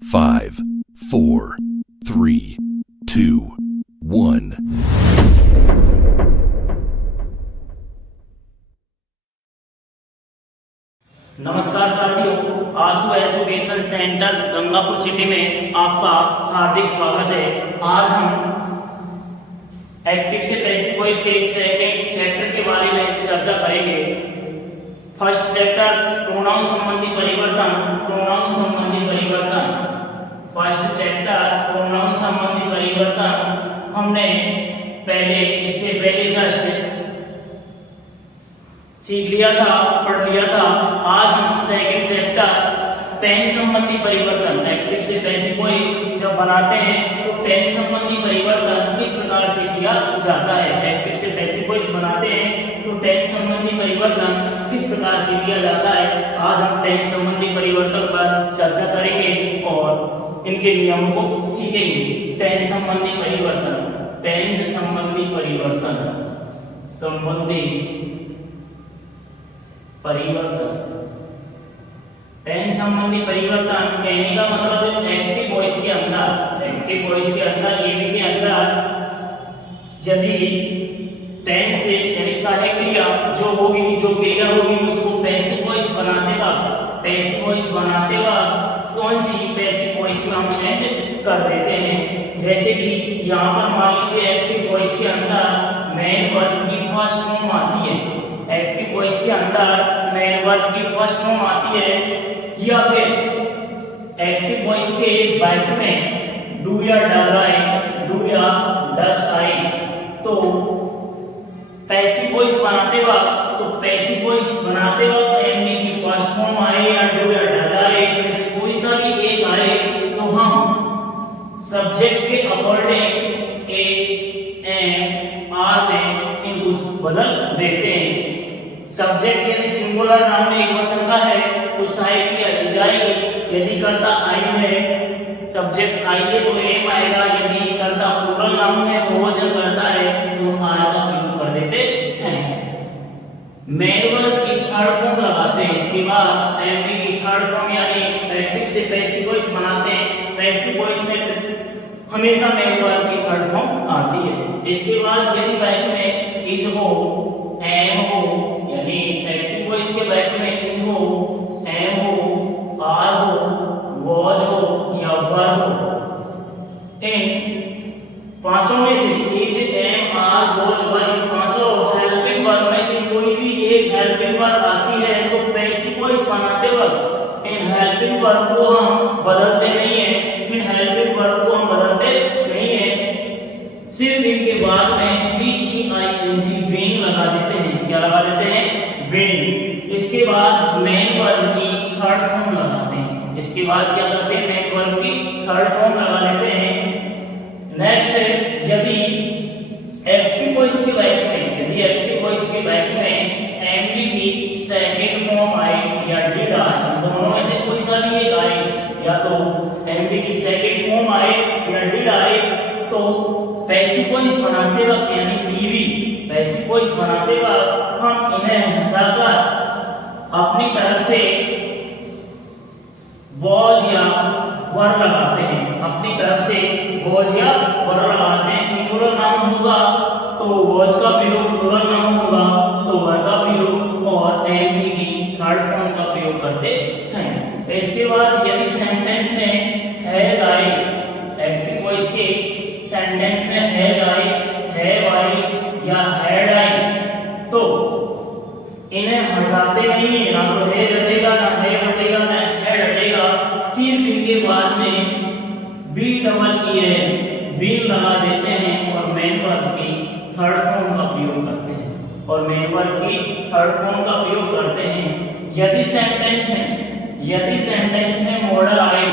5, 4, 3, 2, 1. नमस्कार साथियों, आंसू एजुकेशन सेंटर गंगापुर सिटी में आपका हार्दिक स्वागत है। आज हम एक्टिव से पैसिव वॉइस के सेकंड चैप्टर के बारे में चर्चा करेंगे। फर्स्ट चैप्टर प्रोनाउन संबंधी परिवर्तन। प्रोनाउन संबंधी परिवर्तन। फर्स्ट चैप्टर प्रोनाउन संबंधी परिवर्तन हमने इससे पहले जस्ट सीख लिया था, पढ़ लिया था। आज हम सेकंड चैप्टर टेंस संबंधी परिवर्तन, एक्टिव से पैसिव वॉइस जब बनाते हैं तो टेंस संबंधी परिवर्तन किस प्रकार से किया जाता है। एक्टिव से पैसिव वॉइस बनाते हैं तो टेंस संबंधी परिवर्तन किस प्रकार से किया जाता है। आज हम टेंस संबंधी परिवर्तन पर चर्चा करेंगे और इनके नियमों को सीखेंगे। टेंस संबंधी परिवर्तन। टेंस संबंधी परिवर्तन। टेंस संबंधी परिवर्तन कहने का मतलब एक्टिव वॉइस के अंदर, एक्टिव वॉइस के अंदर, एवी के अंदर यदि टेंस से यानी सहायक क्रिया जो होगी, जो क्रिया होगी उसको पैसिव वॉइस बनाते वक्त, पैसिव वॉइस बनाते वक्त कौन सी पैसिव वॉइस में हम चेंज कर देते हैं। जैसे कि यहाँ पर मान लीजिए एक्टिव वॉइस के अंदर मेन वर्ब की फर्स्ट फॉर्म आती है। एक्टिव वॉइस के अंदर मेन वर्ब की फर्स्ट फॉर्म आती है, या फिर एक्टिव वॉइस के बैक में डू या डज आए, डू या डज आए, तो पैसिव वॉइस बनाते वक्त, तो पैसिव वॉइस बनाते वक्त एमडी की फर्स्ट फॉर्म आए या डू या डज आए, इनमें से कोई सा भी एक आए तो हम सब्जेक्ट के अकॉर्डिंग एच एम आर में इनको बदल देते हैं। सब्जेक्ट यदि सिंगुलर नाउन एक वचन का है तो सहायक क्रिया इज आएगी। यदि कर्ता आई है, सब्जेक्ट आई है तो एम आएगा। यदि कर्ता प्लूरल नाउन है, बहुवचन करता है तो आर का प्रयोग कर देते हैं। मेन वर्ब की थर्ड फॉर्म लगाते हैं। इसके बाद एमपी की थर्ड फॉर्म यानी एक्टिव से पैसिव वॉइस बनाते हैं। पैसिव वॉइस में हमेशा मेन वर्ब की थर्ड फॉर्म आती है। इसके बाद यदि बैक में इज हो, एम हो, यानी एक्टिव वॉइस के बैक में इज हो, एम हो, आर हो, वॉज हो या वर हो, इन पांचों में से इज, एम, आर, वॉज, वर, इन पांचों हेल्पिंग वर्ब में से कोई भी एक हेल्पिंग वर्ब आती है तो पैसिव वॉइस बनाते वक्त इन हेल्पिंग वर्ब को हम बदलते नहीं है। इन हेल्पिंग वर्ब को हम बदलते नहीं है, सिर्फ इनके बाद में वीईआईएनजी वेन लगा देते हैं। क्या लगा देते हैं? वेन। इसके बाद मेन वर्ब की थर्ड फॉर्म लगाते हैं। इसके बाद क्या करते हैं? मेन वर्ब की थर्ड फॉर्म लगा लेते हैं। नेक्स्ट है, यदि एक्टिव वॉइस के बैक में, यदि एक्टिव वॉइस के बैक में एमडी की सेकंड फॉर्म आए या डिड आए, इन दोनों में से कोई सा भी एक आए, या तो एमडी की सेकंड फॉर्म आए या डिड आए, तो पैसिव वॉइस बनाते वक्त यानी पीवी पैसिव वॉइस बनाते वक्त हम इन्हें हटाकर अपनी तरफ से वॉज या वर लगाते हैं। अपनी तरफ से वॉज या वर लगाते हैं। सिंगुलर नाउन होगा तो वॉज का प्रयोग, प्लूरल नाउन होगा तो वर का प्रयोग, और एमडी की थर्ड फॉर्म का प्रयोग करते हैं। इसके बाद यदि सेंटेंस में हैज आए, एक्टिव वॉइस के सेंटेंस में हैज आए, हैव आए या हैड आए, तो इन्हें हटाते नहीं है। ना तो हैज हटेगा, ना हैव हटेगा, ना हैड हटेगा। सिर्फ इनके बाद में बी डबल ई है, विल लगा देते हैं और मेन वर्ब की थर्ड फॉर्म का प्रयोग करते हैं। और मेन वर्ब की थर्ड फॉर्म का प्रयोग करते हैं। यदि सेंटेंस में मॉडल आए,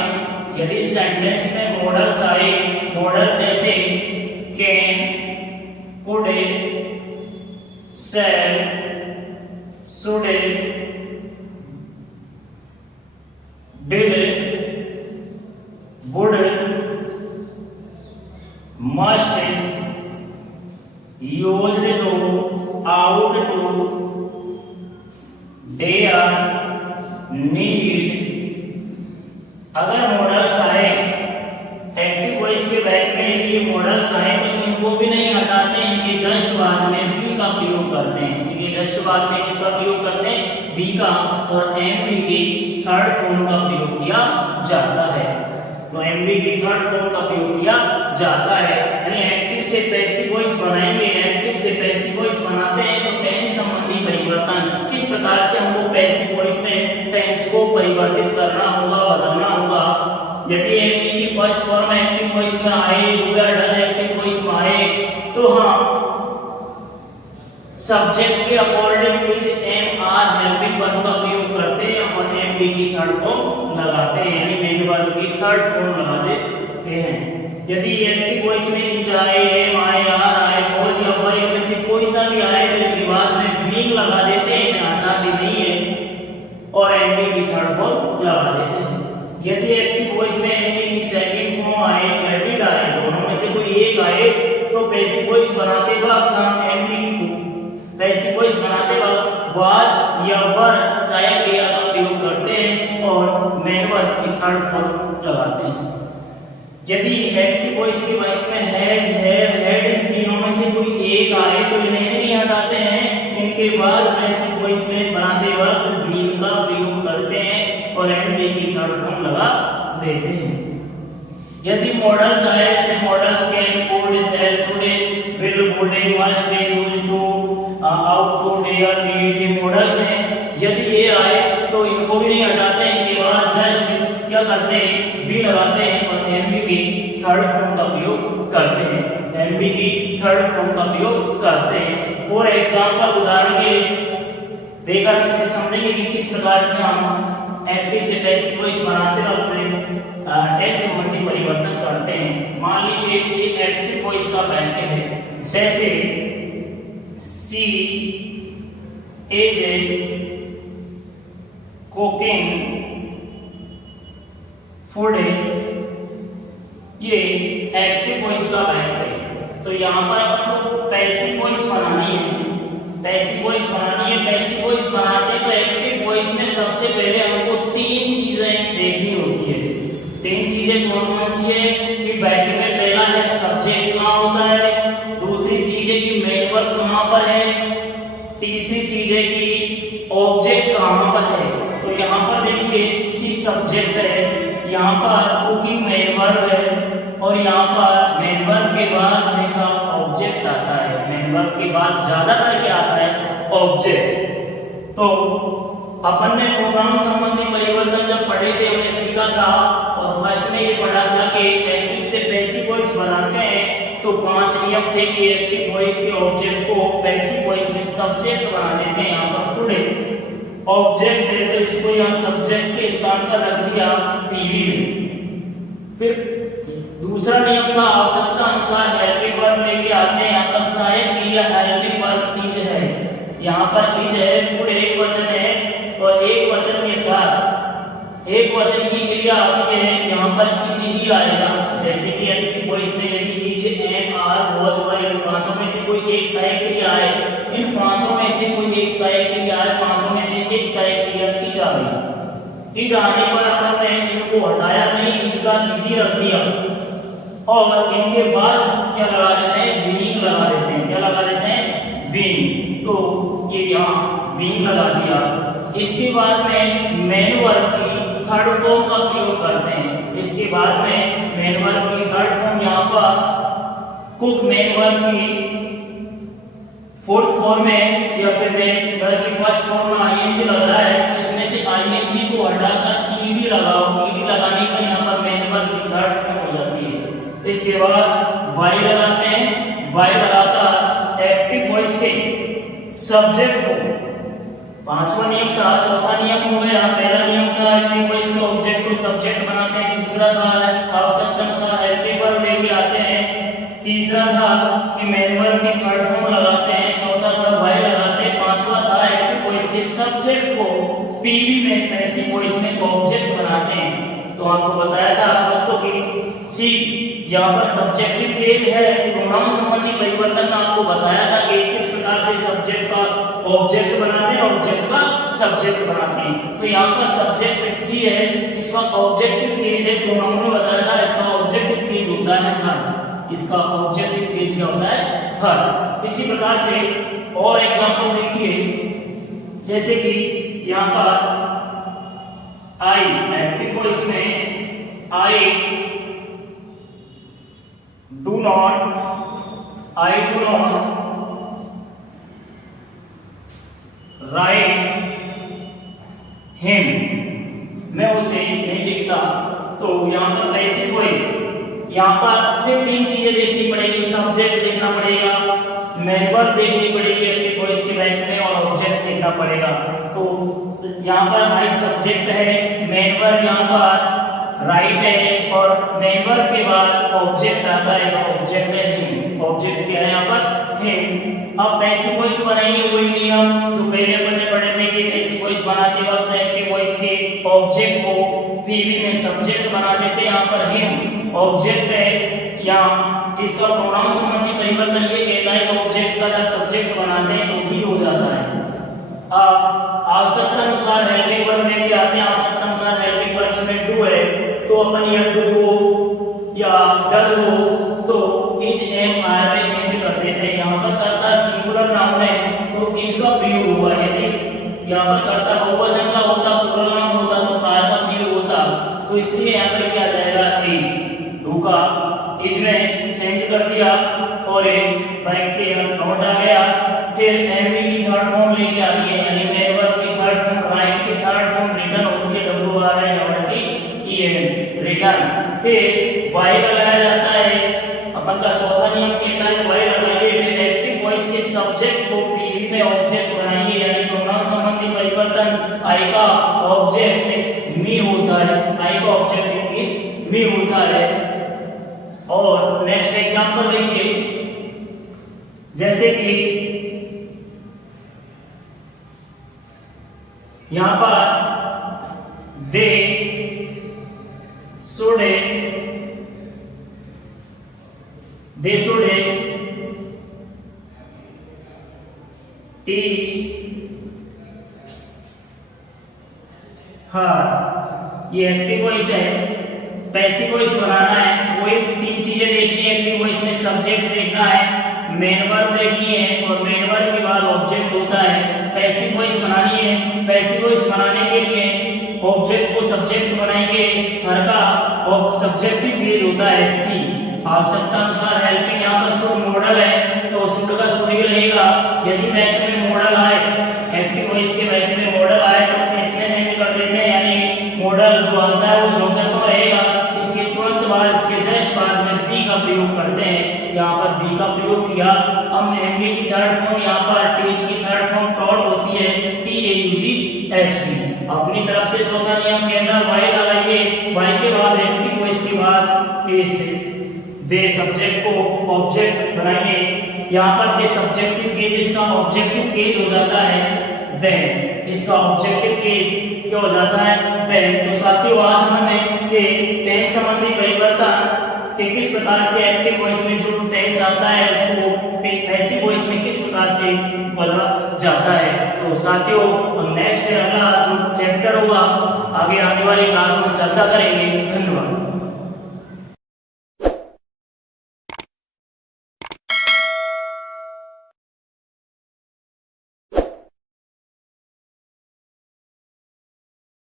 यदि सेंटेंस में मॉडल्स आए, मॉडल जैसे can, could, shall, should, did, would, must, used to, ought to, dare, need, अगर मॉडल्स आए एक्टिव वॉइस के बैक में, यदि ये मॉडल्स आए तो इनको भी नहीं हटाते, इनके जस्ट बाद में बी का प्रयोग करते हैं। इनके जस्ट बाद में किसका प्रयोग करते हैं? बी का, और एमबी की थर्ड फॉर्म का प्रयोग किया जाता है। तो एमबी की थर्ड फॉर्म का प्रयोग किया जाता है, यानी एक्टिव से पैसिव वॉइस बनाएंगे। एक्टिव से पैसिव वॉइस बनाते हैं तो टेंस संबंधी परिवर्तन किस प्रकार से हमको पैसिव वॉइस में टेंस को परिवर्तित करना होगा, बदलना होगा। यदि एमबी की फर्स्ट फॉर्म एक्टिव वॉइस में आए, डू या डज एक्टिव वॉइस में आए, तो हम सब्जेक्ट के according is am are helping verb का प्रयोग करते हैं और एमबी की थर्ड फॉर्म लगाते हैं, यानी मेन वर्ब की थर्ड फॉर्म लगा देते हैं। यदि एक्टिव वॉइस में इज आए, एम आए, आर आए, वॉज या वर इनमें से कोई सा भी आए तो इनके बाद में बीइंग लगा देते हैं, इन्हें हटाते नहीं है और एमबी की थर्ड फॉर्म लगा देते हैं। यदि एक्टिव वॉइस में एमबी की सेकंड फॉर्म आए या डिड आए, दोनों में से कोई एक आए, तो पैसिव वॉइस बनाते वक्त हम एमबी पैसिव वॉइस बनाते वक्त वाज या वर सहायक क्रिया का प्रयोग करते हैं और मेन वर्ब की थर्ड फॉर्म लगाते हैं। यदि एक्टिव वॉइस के वाक्य में हैज, हैव, हैड इन तीनों में से कोई एक आए तो इन्हें भी नहीं हटाते हैं, इनके बाद पैसिव वॉइस में बनाते वक्त बीइंग का प्रयोग करते हैं और एमबी की थर्ड फॉर्म लगा देते हैं। यदि मॉडल्स आए, जैसे models can, could, shall, should, will, would, must, used to, ought to, dare, need, ये मॉडल्स हैं। यदि ये आए तो इनको भी नहीं हटाते, इनके बाद जस्ट क्या करते हैं? बी लगाते हैं और एमबी की थर्ड फॉर्म का प्रयोग करते हैं। एमबी की थर्ड फॉर्म का प्रयोग करते हैं। और एग्जांपल उदाहरण के देकर इसे समझेंगे कि किस प्रकार से हम एक्टिव से पैसिव वॉइस बनाते वक्त टेंस संबंधी परिवर्तन करते हैं। मान लीजिए एक एक्टिव वॉइस का वाक्य है, जैसे सी इज कुकिंग फूड, ये एक्टिव वॉइस का वाक्य है। तो यहाँ पर अपन को पैसिव वॉइस बनानी है। पैसिव वॉइस बनानी है। पैसिव वॉइस बनाते हैं तो एक्टिव वॉइस में सबसे पहले हमको तीन चीजें देखनी होती है। तीन चीजें कौन कौन सी है? कि वाक्य में पहला है सब्जेक्ट कहाँ होता है, दूसरी चीज है कि मेन वर्ब कहाँ पर है, तीसरी चीज है कि ऑब्जेक्ट कहाँ पर है। तो यहाँ पर देखिए सी सब्जेक्ट है, यहाँ पर कुकिंग मेन वर्ब है और यहाँ पर मेन वर्ब के बाद हमेशा ऑब्जेक्ट आता है। मेन वर्ब के बाद ज्यादातर क्या आता है? ऑब्जेक्ट। तो अपन ने प्रोग्राम संबंधी परिवर्तन जब पढ़े थे, हमने सीखा था और फर्स्ट में ये पढ़ा था कि एक्टिव से पैसिव वॉइस बनाते हैं तो 5 नियम थे कि एक्टिव वॉइस के ऑब्जेक्ट को पैसिव वॉइस में सब्जेक्ट बना देते हैं। यहाँ पर फूड ऑब्जेक्ट है तो इसको यहाँ सब्जेक्ट के स्थान पर रख दिया पीवी में। फिर दूसरा नियम था आवश्यकता अनुसार हेल्पिंग वर्ब लेके आते हैं। यहाँ पर सहायक क्रिया हेल्पिंग वर्ब इज है, यहाँ पर इज है, फूड एक वचन है और एक वचन के साथ एक वचन की क्रिया आती है, यहाँ पर इज ही आएगा। जैसे कि एक्टिव वॉइस में यदि इज, एम, आर, वॉज, वर, इन पांचों में से कोई एक सहायक क्रिया आए, इन पांचों में से कोई एक सहायक क्रिया आए, पांचों में से एक सहायक क्रिया इज आ गई। इज आने पर अपन ने इनको हटाया नहीं, इज का इज ही रख दिया और इनके बाद क्या लगा देते हैं? बीइंग लगा देते हैं। क्या लगा देते हैं? बीइंग। तो ये यहाँ बीइंग लगा दिया। इसके बाद में मेन वर्ब की थर्ड फॉर्म का प्रयोग करते हैं। इसके बाद में मेन वर्ब की थर्ड फॉर्म यहाँ पर कुक मेन वर्ब की फोर्थ फॉर्म में या फिर मेन वर्ब की फर्स्ट फॉर्म में आईएनजी लग रहा है तो इसमें से आईएनजी को हटाकर ईडी लगाओ। ईडी लगाने पर यहाँ पर मेन वर्ब की थर्ड फॉर्म हो जाती है। इसके बाद वाई लगाते हैं। वाई लगाकर एक्टिव वॉइस के सब्जेक्ट को, पांचवा नियम था, चौथा नियम हो गया। पहला नियम था एक्टिव वॉइस के ऑब्जेक्ट को सब्जेक्ट बनाते हैं, दूसरा था आवश्यकता अनुसार हेल्पिंग वर्ब लेके आते हैं, तीसरा था कि मेन वर्ब की थर्ड फॉर्म लगाते हैं, चौथा था वाई लगाते हैं, पांचवा था एक्टिव वॉइस के सब्जेक्ट को पीवी में पैसिव वॉइस में ऑब्जेक्ट बनाते हैं। तो आपको बताया था दोस्तों कि सी यहाँ पर सब्जेक्टिव केस है। प्रोनाउन संबंधी परिवर्तन में आपको बताया था कि किस प्रकार से सब्जेक्ट का ऑब्जेक्ट बनाते हैं, ऑब्जेक्ट का सब्जेक्ट बनाते हैं। तो यहाँ पर सब्जेक्ट सी है, इसका ऑब्जेक्टिव केस है प्रोनाउन में बताया था, इसका ऑब्जेक्टिव केस होता है हर, इसका ऑब्जेक्टिव केस क्या होता है हर। इसी प्रकार से और एग्जांपल देखिए, जैसे कि यहाँ पर आई एक्टिव वॉइस में I do not right him, मैं उसे नहीं लिखता। तो यहाँ पर पैसिव वॉइस, यहाँ पर फिर तीन चीजें देखनी पड़ेगी, सब्जेक्ट देखना पड़ेगा, मेन वर्ब देखनी पड़ेगी एक्टिव वॉइस के बैक में, और ऑब्जेक्ट देखना पड़ेगा। तो यहाँ पर आई सब्जेक्ट है, मेन वर्ब यहाँ पर राइट है, और मेन वर्ब के बाद ऑब्जेक्ट आता है, तो ऑब्जेक्ट है हिम। ऑब्जेक्ट क्या है यहाँ पर हिम। अब पैसिव वॉइस बनाएंगे वही नियम जो पहले अपन ने पढ़े थे कि पैसिव वॉइस बनाते वक्त एक्टिव वॉइस के ऑब्जेक्ट को पीवी में सब्जेक्ट बना देते हैं। यहाँ पर हिम ऑब्जेक्ट है, यहाँ इसका प्रोनाउन संबंधी परिवर्तन ये कहता है कि ऑब्जेक्ट का जब सब्जेक्ट बनाते हैं तो ही हो जाता है। अब आवश्यकता अनुसार हेल्पिंग वर्ब लेके आते हैं। आवश्यकता अनुसार हेल्पिंग वर्ब में डू है, तो अपन यह डू हो या डज हो तो इज एम आर में चेंज कर देते हैं। यहाँ पर कर्ता सिंगुलर नाउन है तो इज का प्रयोग हुआ। यदि यहाँ पर कर्ता बहुवचन का होता, प्लूरल नाउन होता तो कार का प्रयोग होता, तो इसलिए यहाँ पर क्या जाएगा इज, डू का इज में चेंज कर दिया और एक बैक के नोट आ गया। फिर एमवी की थर्ड फॉर्म लेके आ गई, यानी मेन वर्ब की थर्ड फॉर्म, राइट की थर्ड फॉर्म रिटर्न होती है W R I double T E N written. फिर वाई लगाया जाता है। अपन का चौथा नियम कहता है वाई लगाइए, एक्टिव वॉइस के सब्जेक्ट को पीवी में ऑब्जेक्ट बनाइए, यानी प्रोनाउन संबंधी परिवर्तन आई का ऑब्जेक्ट मी होता है, आई का ऑब्जेक्ट मी होता है। और नेक्स्ट एग्जांपल देखिए, जैसे कि यहां पर दे शुड टीच हर, ये एक्टिव वॉइस है। पैसिव वॉइस बनाना है, वही तीन चीजें देखनी है एक्टिव वॉइस में, सब्जेक्ट देखना है, मेन वर्ब देखनी है, और मेन वर्ब के बाद ऑब्जेक्ट होता है। पैसिव वॉइस बनानी है, पैसिव वॉइस बनाने के लिए ऑब्जेक्ट को सब्जेक्ट बनाएंगे हर का, और सब्जेक्टिव केस होता है सी। आवश्यकता अनुसार हेल्पिंग, यहाँ पर शुड मॉडल है तो शुड का शुड ही रहेगा। यदि बैक में मॉडल आए, एक्टिव वॉइस के बैक में मॉडल आए तो इसमें चेंज कर देते हैं, यानी मॉडल जो आता है वो जो का तो रहेगा, इसके तुरंत बाद, इसके जस्ट बाद में बी का प्रयोग करते हैं। यहाँ पर बी का प्रयोग किया। हम एमबी की थर्ड फॉर्म, यहाँ पर टीच की थर्ड फॉर्म टॉट होती है T A you ji H T. अपनी तरफ से चौथा नियम कहता है वाई लगाइए, वाई के बाद एक्टिव वॉइस के बाद इस दे सब्जेक्ट को ऑब्जेक्ट बनाइए। यहाँ पर दे सब्जेक्टिव केस, इसका ऑब्जेक्टिव केस हो जाता है देन, इसका ऑब्जेक्टिव केस क्या हो जाता है देन। तो साथियों आज हमें ये टेंस संबंधी परिवर्तन कि किस प्रकार से एक्टिव वॉइस में जो टेंस आता है उसको पैसिव वॉइस में किस प्रकार से बदला जाता है। तो साथियों हम नेक्स्ट अगला जो चैप्टर होगा आगे आने वाली क्लास में चर्चा करेंगे। धन्यवाद।